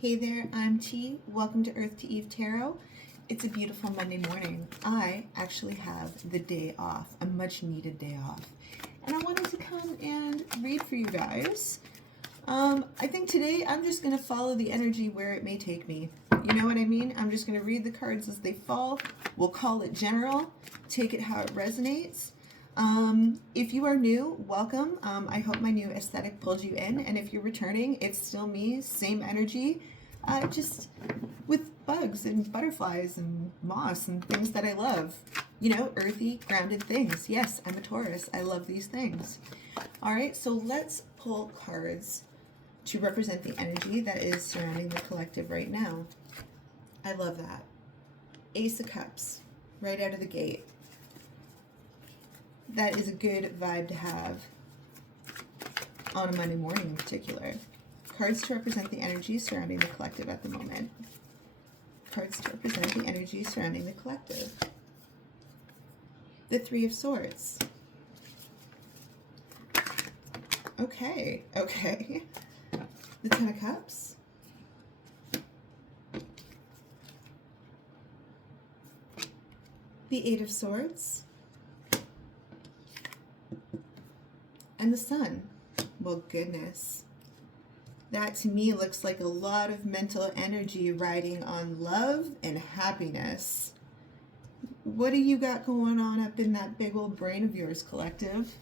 Hey there, I'm T. Welcome to Earth to Eve Tarot. It's a beautiful Monday morning. I actually have the day off, a much needed day off. And I wanted to come and read for you guys. I think today I'm just going to follow the energy where it may take me. You know what I mean? I'm just going to read the cards as they fall. We'll call it general. Take it how it resonates. If you are new, welcome. I hope my new aesthetic pulled you in. And if you're returning, it's still me, same energy, just with bugs and butterflies and moss and things that I love. You know, earthy, grounded things. Yes, I'm a Taurus. I love these things. All right, so let's pull cards to represent the energy that is surrounding the collective right now. I love that. Ace of Cups, right out of the gate. That is a good vibe to have on a Monday morning in particular. Cards to represent the energy surrounding the collective at the moment. Cards to represent the energy surrounding the collective. The Three of Swords. Okay. The Ten of Cups. The Eight of Swords. And the Sun. Well, goodness. That to me looks like a lot of mental energy riding on love and happiness. What do you got going on up in that big old brain of yours, collective?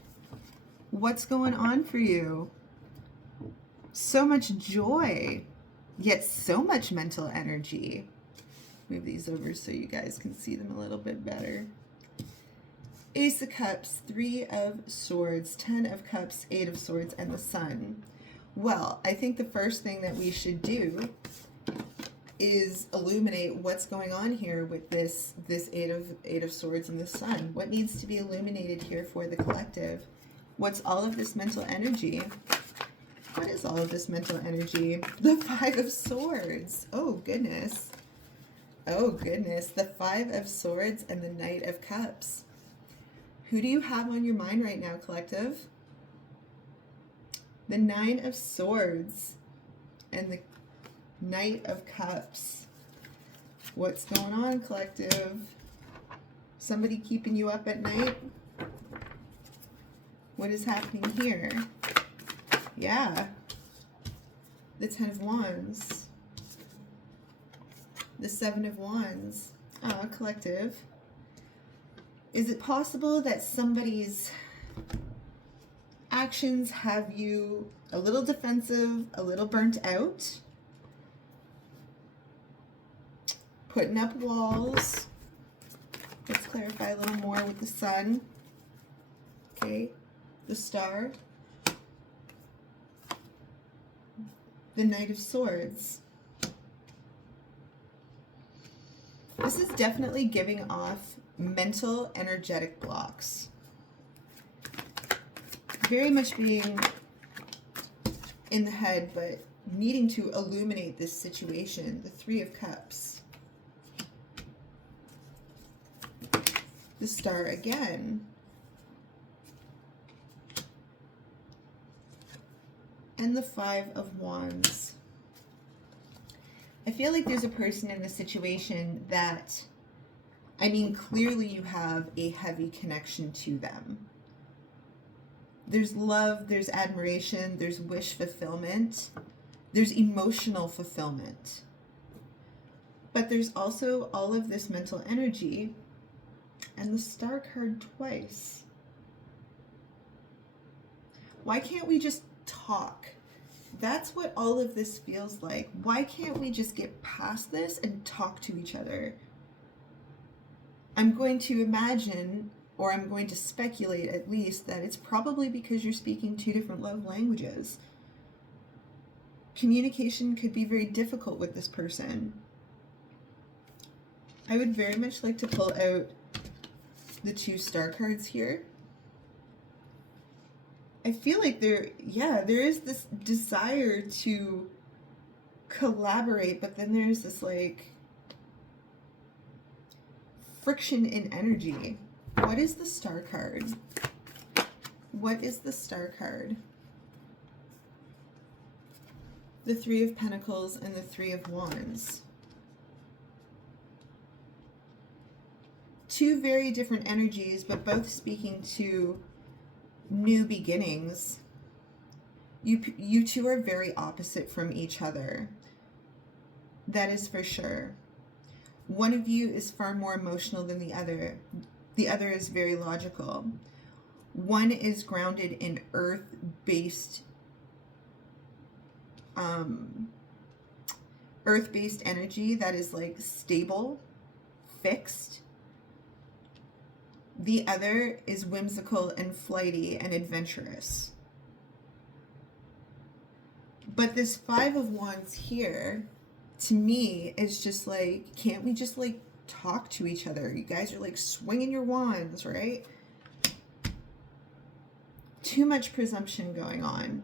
What's going on for you? So much joy, yet so much mental energy. Move these over so you guys can see them a little bit better. Ace of Cups, Three of Swords, Ten of Cups, Eight of Swords, and the Sun. Well, I think the first thing that we should do is illuminate what's going on here with this Eight of Swords and the Sun. What needs to be illuminated here for the collective? What's all of this mental energy? What is all of this mental energy? The Five of Swords. Oh, goodness. Oh, goodness. The Five of Swords and the Knight of Cups. Who do you have on your mind right now, collective? The Nine of Swords and the Knight of Cups. What's going on, collective? Somebody keeping you up at night? What is happening here? Yeah. The Ten of Wands. The Seven of Wands. Collective. Is it possible that somebody's actions have you a little defensive, a little burnt out? Putting up walls. Let's clarify a little more with the Sun. Okay, the Star. The Knight of Swords. This is definitely giving off mental, energetic blocks. Very much being in the head, but needing to illuminate this situation. The Three of Cups. The Star again. And the Five of Wands. I feel like there's a person in this situation that, I mean, clearly you have a heavy connection to them. There's love, there's admiration, there's wish fulfillment, there's emotional fulfillment. But there's also all of this mental energy and the Star card twice. Why can't we just talk? That's what all of this feels like. Why can't we just get past this and talk to each other? I'm going to imagine, or I'm going to speculate at least, that it's probably because you're speaking two different love languages. Communication could be very difficult with this person. I would very much like to pull out the two Star cards here. I feel like there is this desire to collaborate, but then there's this like friction in energy. What is the Star card? What is the Star card? the Three of Pentacles and the Three of Wands. Two very different energies, but both speaking to new beginnings. You two are very opposite from each other. That is for sure. One of you is far more emotional than the other. The other is very logical. One is grounded in earth-based energy that is like stable, fixed. The other is whimsical and flighty and adventurous. But this Five of Wands here, to me, is just like, can't we just like talk to each other? You guys are like swinging your wands, right? Too much presumption going on.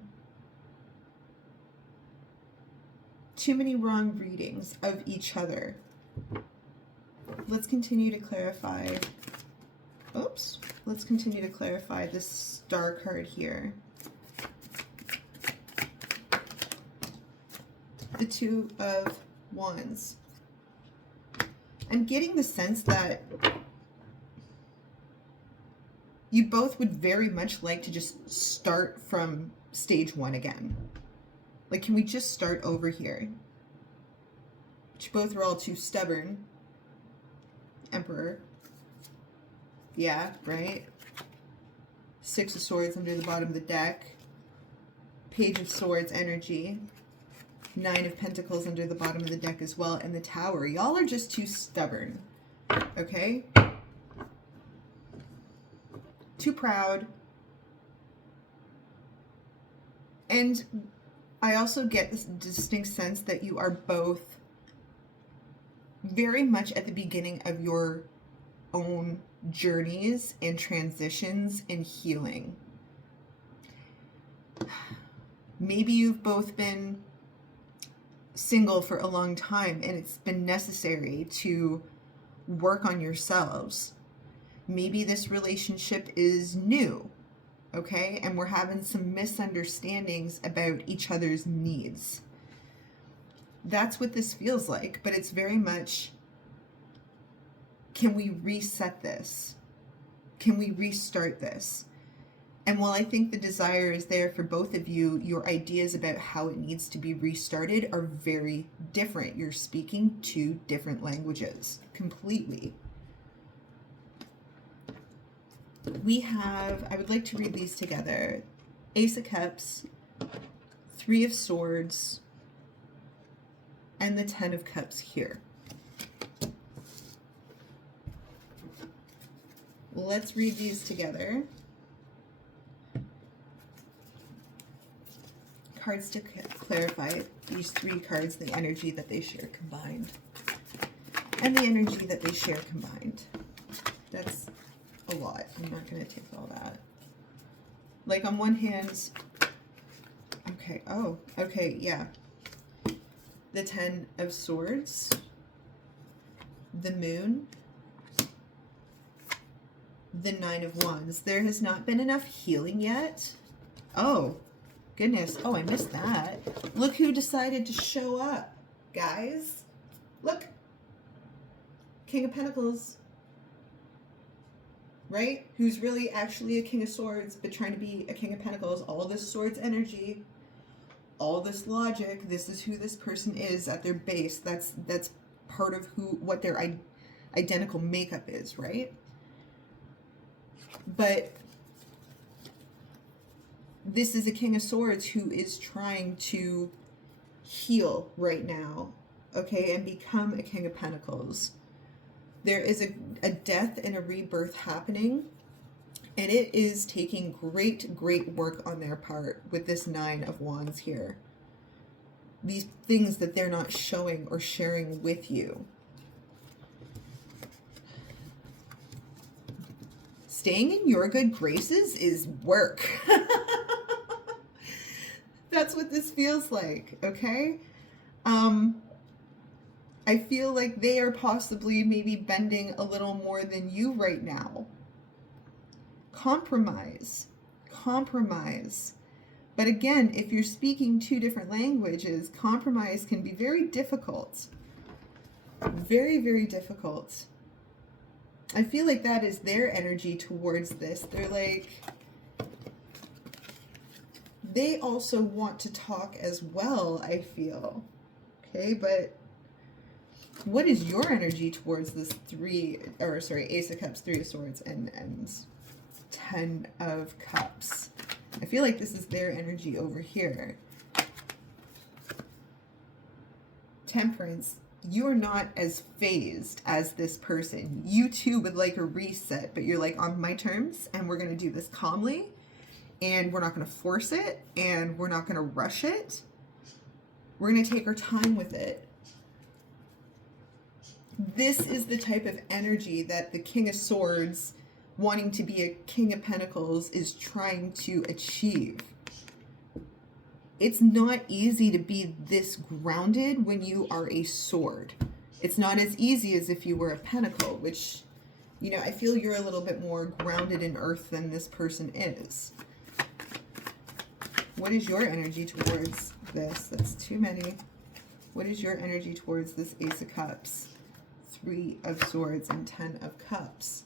Too many wrong readings of each other. Let's continue to clarify. Oops. Let's continue to clarify this Star card here. The Two of Wands. I'm getting the sense that you both would very much like to just start from stage one again. Like, can we just start over here? But you both are all too stubborn. Emperor. Yeah, right? Six of Swords under the bottom of the deck. Page of Swords energy. Nine of Pentacles under the bottom of the deck as well. And the Tower. Y'all are just too stubborn. Okay? Too proud. And I also get this distinct sense that you are both very much at the beginning of your own journeys and transitions and healing. Maybe you've both been single for a long time and it's been necessary to work on yourselves. Maybe this relationship is new, okay? And we're having some misunderstandings about each other's needs. That's what this feels like, but it's very much, can we reset this? Can we restart this? And while I think the desire is there for both of you, your ideas about how it needs to be restarted are very different. You're speaking two different languages completely. We have, I would like to read these together. Ace of Cups, Three of Swords, and the Ten of Cups here. Let's read these together. Cards to clarify these three cards, the energy that they share combined, and the energy that they share combined. That's a lot. I'm not going to take all that. Like, on one hand, okay, oh, okay, yeah. The Ten of Swords, the Moon, the Nine of Wands. There has not been enough healing yet. Oh, goodness. Oh, I missed that. Look who decided to show up, guys. Look. King of Pentacles. Right? Who's really actually a King of Swords, but trying to be a King of Pentacles. All this Swords energy, all this logic. This is who this person is at their base. That's part of what their identical makeup is, right? But this is a King of Swords who is trying to heal right now, okay, and become a King of Pentacles. There is a death and a rebirth happening, and it is taking great, great work on their part with this Nine of Wands here. These things that they're not showing or sharing with you. Staying in your good graces is work. That's what this feels like, okay? I feel like they are possibly maybe bending a little more than you right now. Compromise. Compromise. But again, if you're speaking two different languages, compromise can be very difficult. Very, very difficult. I feel like that is their energy towards this. They're like, they also want to talk as well, I feel. Okay, but what is your energy towards this Ace of Cups, Three of Swords, and 10 of Cups? I feel like this is their energy over here. Temperance, you're not as phased as this person. You too would like a reset, but you're like, on my terms, and we're going to do this calmly, and we're not going to force it, and we're not going to rush it. We're going to take our time with it. This is the type of energy that the King of Swords, wanting to be a King of Pentacles, is trying to achieve. It's not easy to be this grounded when you are a sword. It's not as easy as if you were a pentacle, which, you know, I feel you're a little bit more grounded in earth than this person is. What is your energy towards this? That's too many. What is your energy towards this Ace of Cups, Three of Swords, and 10 of Cups?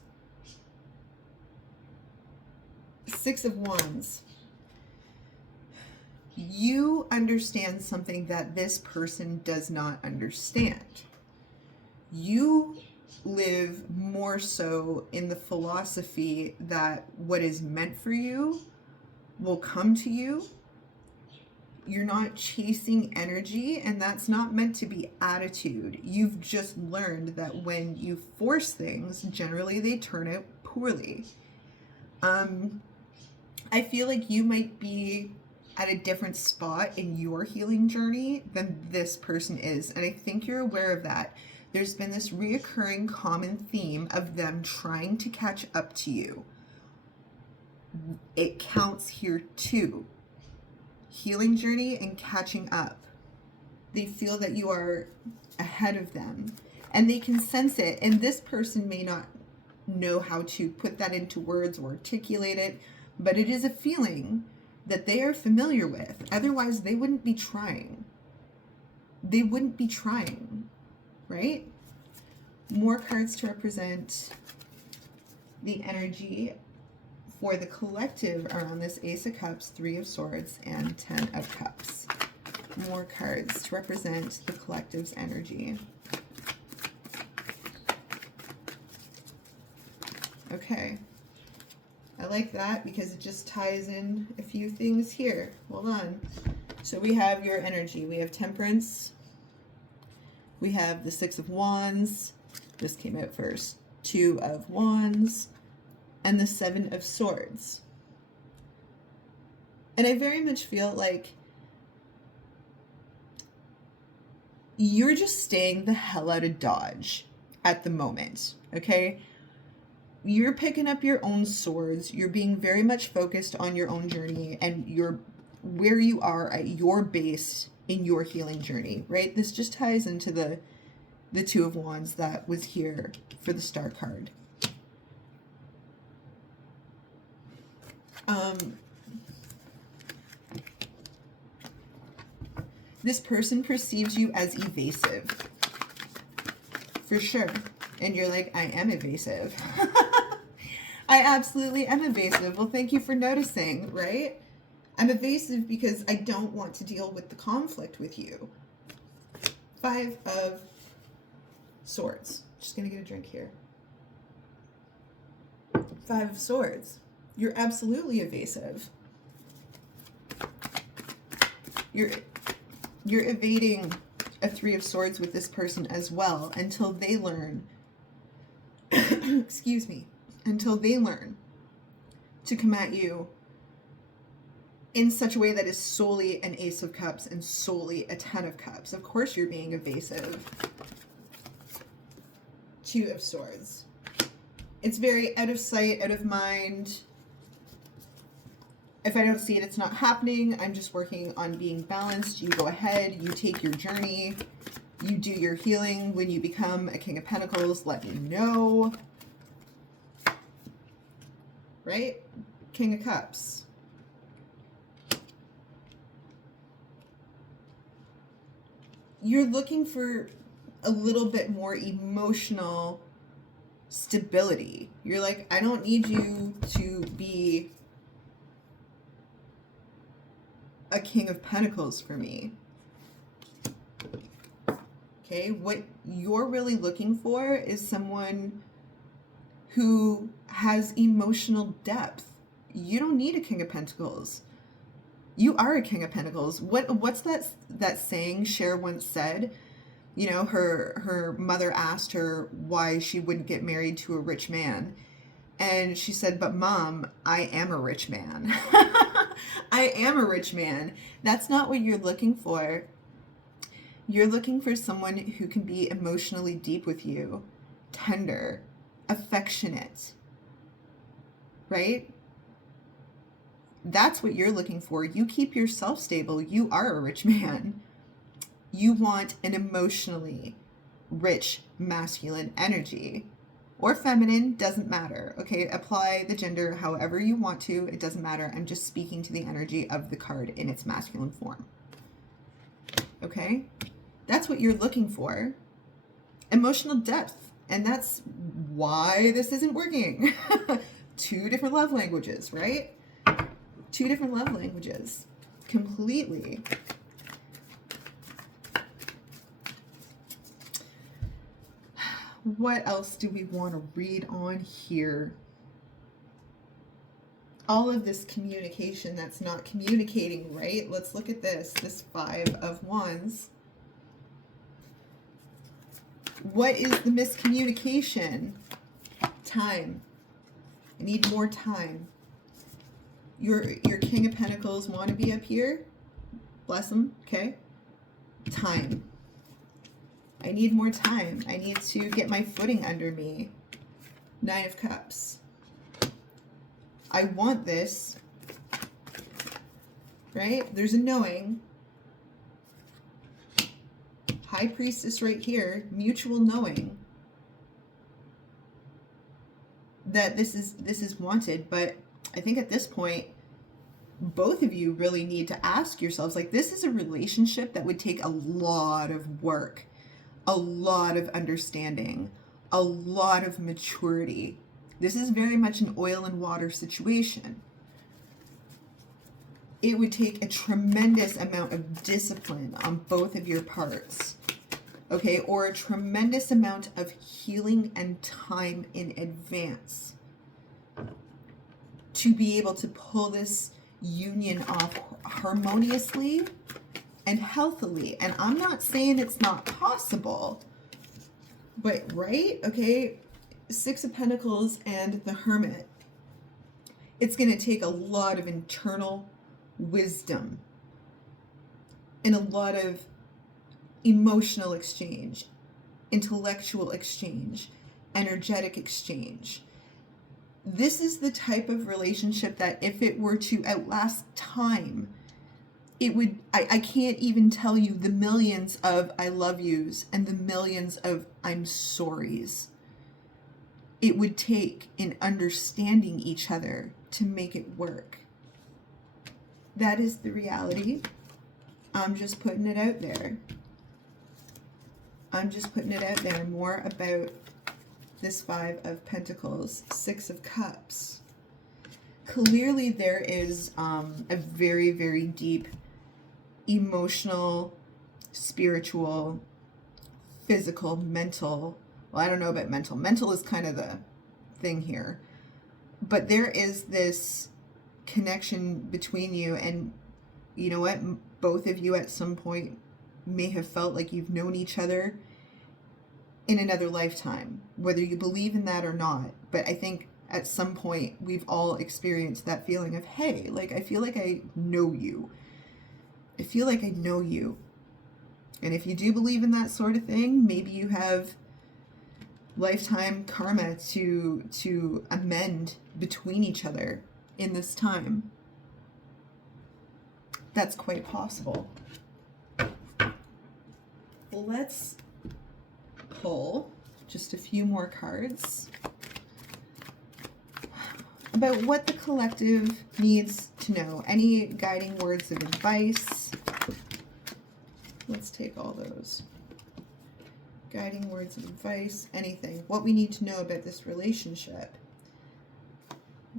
Six of Wands. You understand something that this person does not understand. You live more so in the philosophy that what is meant for you will come to you. You're not chasing energy, and that's not meant to be attitude. You've just learned that when you force things, generally they turn out poorly. I feel like you might be at a different spot in your healing journey than this person is, and I think you're aware of that. There's been this reoccurring common theme of them trying to catch up to you. It counts here too. Healing journey and catching up. They feel that you are ahead of them, and they can sense it, and this person may not know how to put that into words or articulate it, but it is a feeling that they are familiar with. Otherwise, they wouldn't be trying. They wouldn't be trying, right? More cards to represent the energy for the collective around this Ace of Cups, Three of Swords, and 10 of Cups. More cards to represent the collective's energy. Okay. I like that because it just ties in a few things here. Hold on. So we have your energy. We have Temperance. We have the Six of Wands. This came out first. Two of Wands. And the Seven of Swords. And I very much feel like you're just staying the hell out of Dodge at the moment, okay? You're picking up your own swords. You're being very much focused on your own journey, and you're where you are at your base in your healing journey, right? This just ties into the Two of Wands that was here for the Star card. This person perceives you as evasive. For sure. And you're like, I am evasive. I absolutely am evasive. Well, thank you for noticing, right? I'm evasive because I don't want to deal with the conflict with you. Five of Swords. Just gonna get a drink here. Five of Swords. You're absolutely evasive. You're evading a Three of Swords with this person as well until they learn excuse me, until they learn to come at you in such a way that is solely an Ace of Cups and solely a 10 of Cups. Of course you're being evasive. Two of Swords. It's very out of sight, out of mind. If I don't see it, it's not happening. I'm just working on being balanced. You go ahead, you take your journey, you do your healing. When you become a King of Pentacles, let me know. Right? King of Cups. you're looking for a little bit more emotional stability. You're like, I don't need you to be a King of Pentacles for me. Okay, what you're really looking for is someone who has emotional depth. You don't need a King of Pentacles. You are a King of Pentacles. What's that saying Cher once said? You know, her mother asked her why she wouldn't get married to a rich man. And she said, but Mom, I am a rich man. I am a rich man. That's not what you're looking for. You're looking for someone who can be emotionally deep with you, tender, affectionate, right? That's what you're looking for. You keep yourself stable. You are a rich man. You want an emotionally rich masculine energy, or feminine, doesn't matter. Okay, apply the gender however you want to. It doesn't matter. I'm just speaking to the energy of the card in its masculine form. Okay, that's what you're looking for. Emotional depth. And that's why this isn't working. 2 different love languages, right? 2 different love languages. Completely. What else do we want to read on here? All of this communication that's not communicating, right? Let's look at this 5 of Wands. What is the miscommunication? Time. I need more time. Your King of Pentacles want to be up here. Bless them, okay? Time. I need more time. I need to get my footing under me. 9 of Cups. I want this. Right? There's a knowing. High Priestess right here. Mutual knowing that this is wanted. But I think at this point, both of you really need to ask yourselves, like, this is a relationship that would take a lot of work, a lot of understanding, a lot of maturity. This is very much an oil and water situation. It would take a tremendous amount of discipline on both of your parts, okay? Or a tremendous amount of healing and time in advance to be able to pull this union off harmoniously and healthily. And I'm not saying it's not possible, but right? Okay, 6 of Pentacles and the Hermit. It's going to take a lot of internal wisdom and a lot of emotional exchange, intellectual exchange, energetic exchange. This is the type of relationship that if it were to outlast time, it would, I can't even tell you the millions of I love yous and the millions of I'm sorries it would take in understanding each other to make it work. That is the reality. I'm just putting it out there. I'm just putting it out there. More about this 5 of Pentacles, 6 of Cups. Clearly there is a very, very deep emotional, spiritual, physical, mental. Well, I don't know about mental. Mental is kind of the thing here. But there is this connection between you, and you know what? Both of you at some point may have felt like you've known each other in another lifetime, whether you believe in that or not. But I think at some point we've all experienced that feeling of, hey, like, I feel like I know you. I feel like I know you. And if you do believe in that sort of thing, maybe you have lifetime karma to amend between each other in this time. That's quite possible. Let's pull just a few more cards about what the collective needs to know. Any guiding words of advice? Let's take all those. Guiding words of advice, anything. What we need to know about this relationship.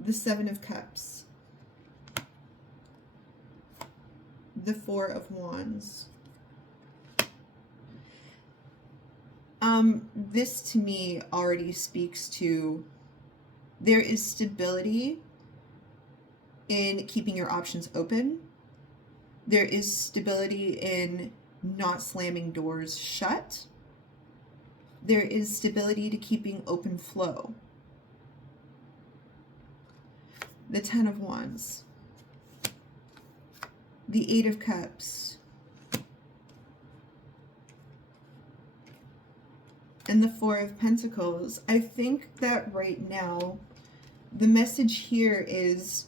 The Seven of Cups. The Four of Wands. This to me already speaks to there is stability in keeping your options open. There is stability in not slamming doors shut. There is stability to keeping open flow. The Ten of Wands. The Eight of Cups. And the Four of Pentacles. I think that right now, the message here is,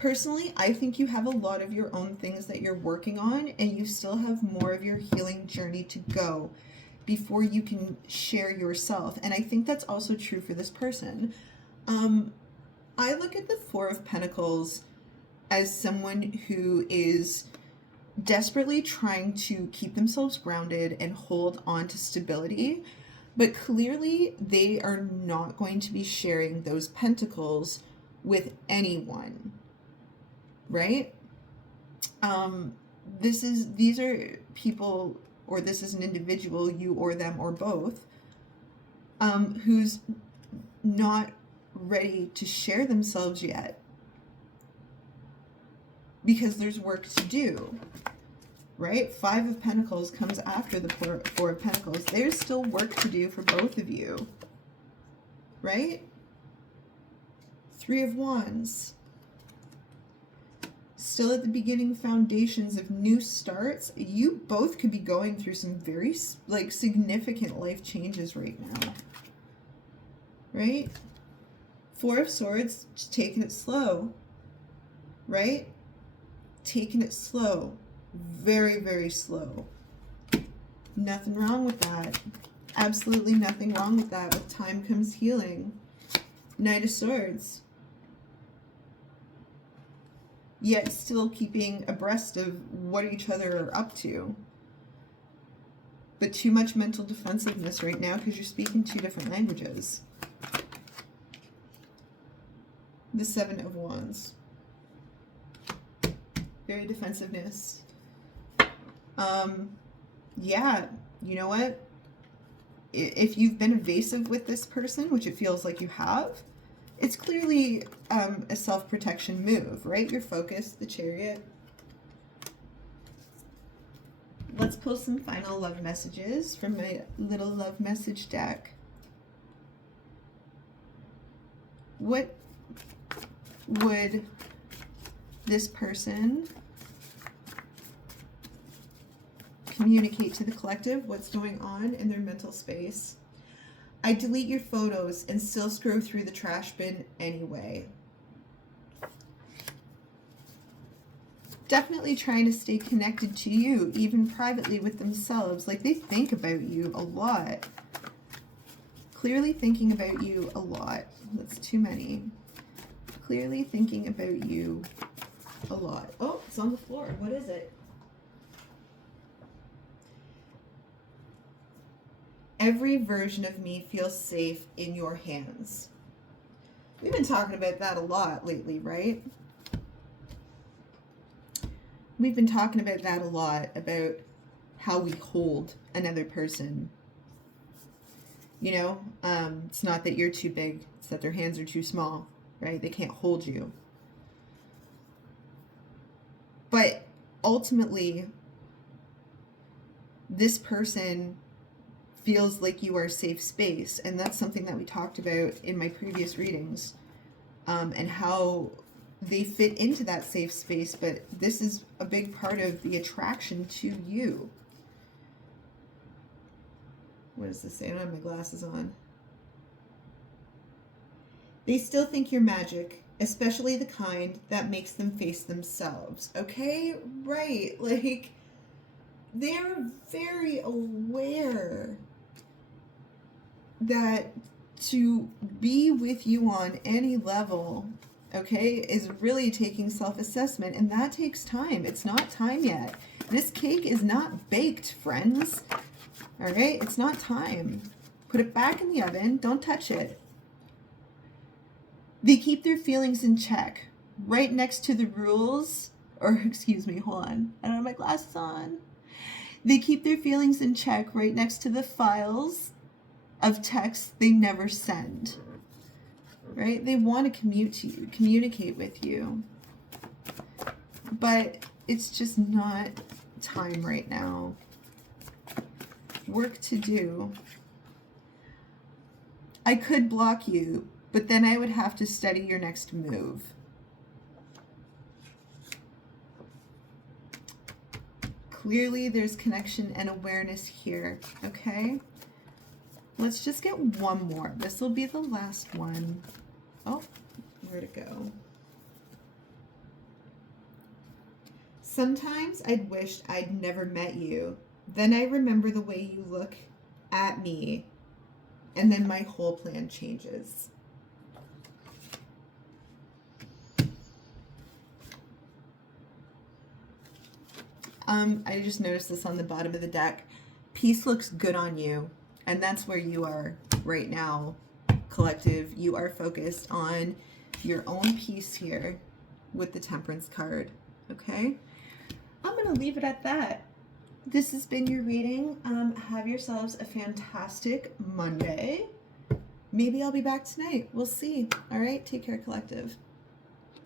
personally, I think you have a lot of your own things that you're working on, and you still have more of your healing journey to go before you can share yourself. And I think that's also true for this person. I look at the Four of Pentacles as someone who is desperately trying to keep themselves grounded and hold on to stability, but clearly they are not going to be sharing those pentacles with anyone, right? These are people, or this is an individual, you or them or both, who's not ready to share themselves yet because there's work to do, right? Five of Pentacles comes after the Four of Pentacles. There's still work to do for both of you, right? Three of Wands. Still at the beginning foundations of new starts. You both could be going through some very significant life changes right now, right? Four of Swords, just taking it slow, right? Taking it slow. Very, very slow. Nothing wrong with that. Absolutely nothing wrong with that. With time comes healing. Knight of Swords. Yet still keeping abreast of what each other are up to. But too much mental defensiveness right now because you're speaking two different languages. The Seven of Wands. Very defensiveness. Yeah, you know what? If you've been evasive with this person, which it feels like you have, it's clearly a self-protection move, right? You're focused, the Chariot. Let's pull some final love messages from my little love message deck. What would this person communicate to the collective? What's going on in their mental space? I delete your photos and still scroll through the trash bin anyway. Definitely trying to stay connected to you, even privately with themselves. Like, they think about you a lot. Clearly thinking about you a lot. That's too many. Clearly thinking about you a lot. Oh, it's on the floor. What is it? Every version of me feels safe in your hands. We've been talking about that a lot lately, right? We've been talking about that a lot, about how we hold another person. You know, it's not that you're too big, it's that their hands are too small, right? They can't hold you. But ultimately, this person feels like you are a safe space, and that's something that we talked about in my previous readings, and how they fit into that safe space. But this is a big part of the attraction to you. What does this say? I don't have my glasses on. They still think you're magic, especially the kind that makes them face themselves. Okay? Right. Like, they're very aware that to be with you on any level, okay, is really taking self-assessment, and that takes time. It's not time yet. This cake is not baked, friends. All right, it's not time. Put it back in the oven. Don't touch it. They keep their feelings in check. Right next to the rules, or excuse me, hold on. I don't have my glasses on. They keep their feelings in check right next to the files of texts they never send. Right? They want to communicate with you. But it's just not time right now. Work to do. I could block you, but then I would have to study your next move. Clearly there's connection and awareness here, okay? Let's just get one more. This will be the last one. Oh, where'd it go? Sometimes I'd wished I'd never met you. Then I remember the way you look at me, and then my whole plan changes. I just noticed this on the bottom of the deck. Peace looks good on you, and that's where you are right now, collective. You are focused on your own peace here with the Temperance card, okay? I'm going to leave it at that. This has been your reading. Have yourselves a fantastic Monday. Maybe I'll be back tonight. We'll see. All right, take care, collective.